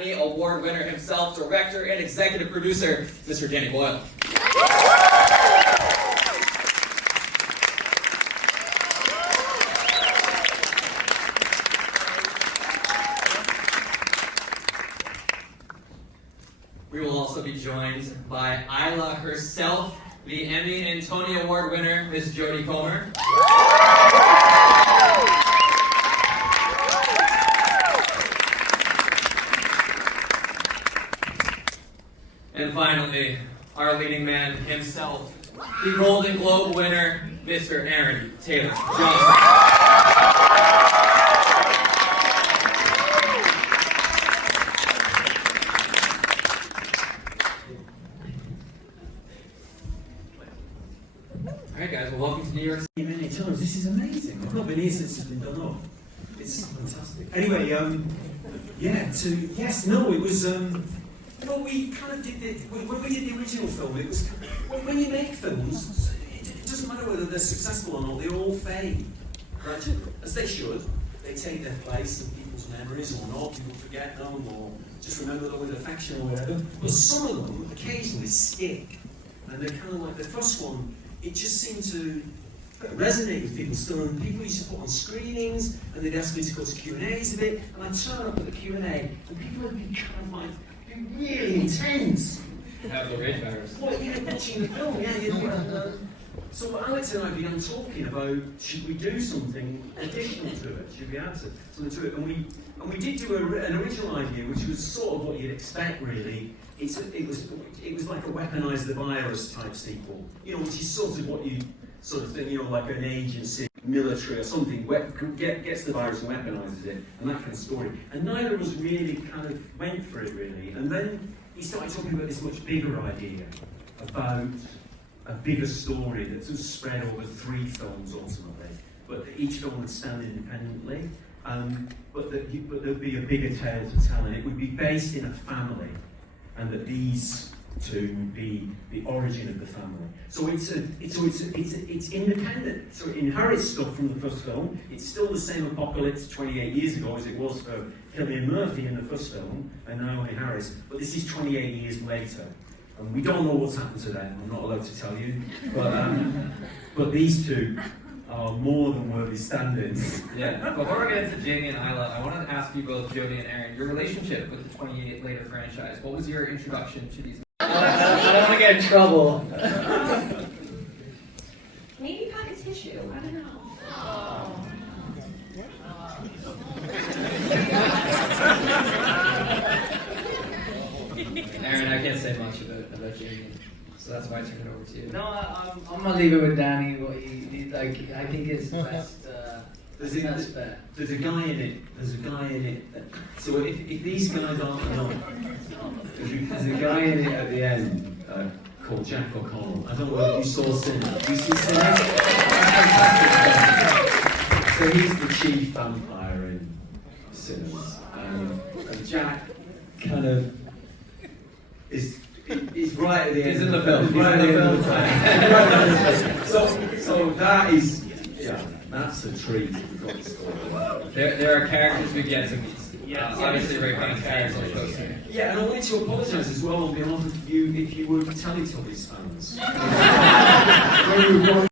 Award winner himself, director and executive producer, Mr. Danny Boyle. We will also be joined by Isla herself, the Emmy and Tony Award winner, Miss Jodie Comer. And finally, our leading man himself, the Golden Globe winner, Mr. Aaron Taylor Johnson. Alright guys, well welcome to New York City. Many times. This is amazing. I've not been here since it's been done off. It's fantastic. Anyway, it was, well, we kind of did it, when we did the original film, it was, when you make films, it doesn't matter whether they're successful or not, they all fade, gradually, as they should. They take their place in people's memories or not, people forget them or just remember them with affection or whatever. But some of them occasionally stick, and they're kind of like the first one, it just seemed to resonate with people still, and people used to put on screenings, and they'd ask me to go to Q&As a bit, and I'd turn up at the Q&A, and people would be kind of like, really intense. Have the rage virus. Well, you're watching the film, yeah. So Alex and I began talking about, should we do something additional to it? Should we add something to it? And we did do an original idea, which was sort of what you'd expect, really. It was like a weaponize the virus type sequel, which is sort of what you sort of think, like an agency, military or something, gets the virus and weaponizes it, and that kind of story. And neither of us really kind of went for it, really. And then he started talking about this much bigger idea, about a bigger story that was spread over 3 films ultimately, but that each film would stand independently, but there'd be a bigger tale to tell, and it would be based in a family, and that these two would be the origin of the family. So it's independent. So it inherits stuff from the first film. It's still the same apocalypse 28 years ago as it was for Cillian Murphy in the first film, and Naomi Harris. But this is 28 years later. And we don't know what's happened to them. I'm not allowed to tell you. But these two are more than worthy standards. Yeah. Before we get into Jamie and Isla, I want to ask you both, Jodie and Aaron, your relationship with the 28 Later franchise. What was your introduction to these? I don't want to get in trouble. Maybe pack a tissue. I don't know. Aaron, I can't say much about Jamie, so that's why I turned it over to you. No, I'm gonna leave it with Danny. What he like, I think is the best. There's a guy in it. So if these guys aren't enough, there's a guy in it at the end called Jack O'Connell. I don't know if you saw Sinners. Do you see Sinners? So he's the chief vampire in Sinners, and Jack kind of is right at the end. He's in the film. Right at the end of the time. So that is, that's a treat. There are characters we get to meet. Obviously, Ray Payne's character is close here. Yeah, and I wanted to apologise as well on behalf of you if you were Teletubbies fans.